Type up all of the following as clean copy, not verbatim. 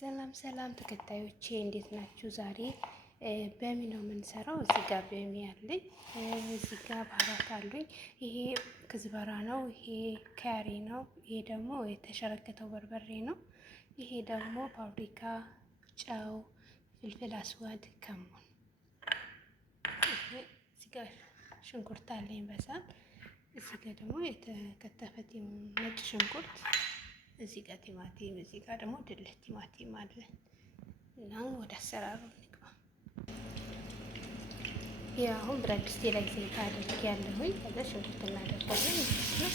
ሰላም ሰላም ተከታዮቼ እንዴት ናችሁ? ዛሬ በሚ ነው የምንሰራው። እዚህ ጋር በሚ አለኝ፣ እዚህ ጋር ባህራት አሉኝ። ይሄ ክዝበራ ነው፣ ይሄ ካሪ ነው፣ ይሄ ደግሞ የተሸረከተው በርበሬ ነው። ይሄ ደግሞ ፓፕሪካ፣ ጨው፣ ፍልፍል አስዋድ፣ ከሙን። እዚህ ጋር ሽንኩርት አለኝ በሳል። እዚህ ጋር ደግሞ የተከተፈ ነጭ ሽንኩርት፣ እዚህ ጋር ቲማቲም፣ እዚህ ጋር ደግሞ ድልህ ቲማቲም አለ እና ወደ አሰራሩ እንግባ። ያው አሁን ብረት ድስቴ ላይ ዘይት አድርጌ ያለሁኝ። ከዛ ሽንኩርት እናደርጋለን ማለት ነው።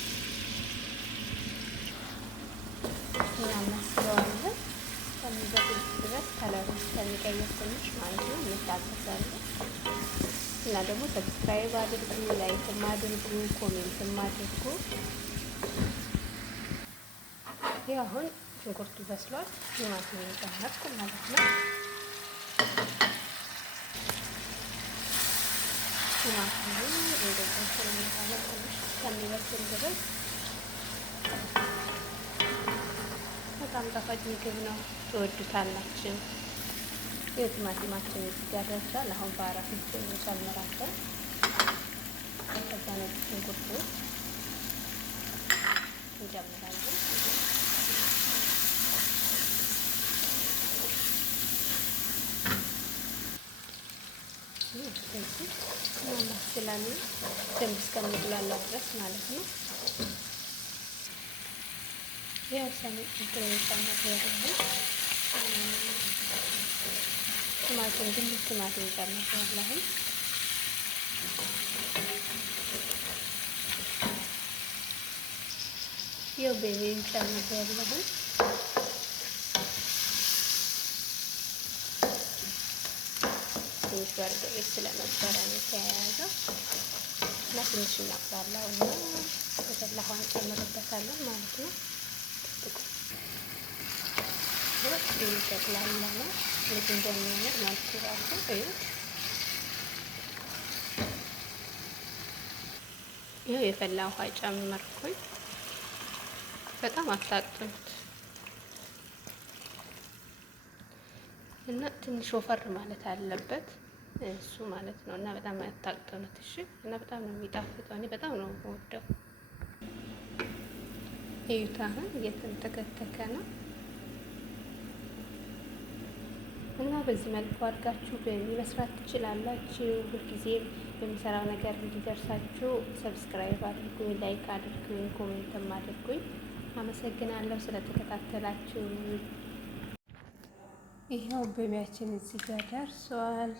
እናማስለዋለን ከሚበስል ድረስ ከለሩ እስከሚቀየር ትንሽ ማለት ነው እንታገሳለን። እና ደግሞ ሰብስክራይብ አድርጉ፣ ላይክም አድርጉ፣ ኮሜንትም አድርጉ። ይህ አሁን ሽንኩርቱ በስሏል። ቲማቲም ጨመርኩ ማለት ነው። ቲማቲሙ እንደዚህ ስለሚባለው ትንሽ እስከሚበስል ድረስ በጣም ጣፋጭ ምግብ ነው፣ ትወዱታላችሁ። የቲማቲማችን እዚህ ጋር ደርሷል። አሁን በአራት እንጨምራለን። ከዛ ነጭ ሽንኩርቱ እንጨምራለን። ስለዚህ እናማስላለን ደንብ እስከሚጉላላ ድረስ ማለት ነው። ያው ሰሚጥ ጨምር ያለሁኝ ቲማቲም ድንች ቲማቲም ጨምር ያለሁኝ ያው ቤቢን ጨምር ያለሁኝ ትንሽ በርበሬ ስለነበረ ነው የተያያዘው እና ትንሽ እናቅላላው እና የተላኋን ጨምርበታለን ማለት ነው። ይጠቅላላ ነው ልጅ እንደሚያምር ማለት ራሱ እዩት። ይኸው የፈላ ውሃ ጨመርኩኝ። በጣም አታጥኑት እና ትንሽ ወፈር ማለት አለበት እሱ ማለት ነው። እና በጣም አታጥኑት እሺ። እና በጣም ነው የሚጣፍጠው። እኔ በጣም ነው የምወደው። እዩት አሁን እየተንተከተከ ነው። እና በዚህ መልኩ አድርጋችሁ መስራት ትችላላችሁ። ሁልጊዜ በሚሰራው ነገር እንዲደርሳችሁ ሰብስክራይብ አድርጉኝ፣ ላይክ አድርጉኝ፣ ኮሜንትም አድርጉኝ። አመሰግናለሁ ስለተከታተላችሁ። ይኸው በሚያችን እዚህ ጋር ደርሷል።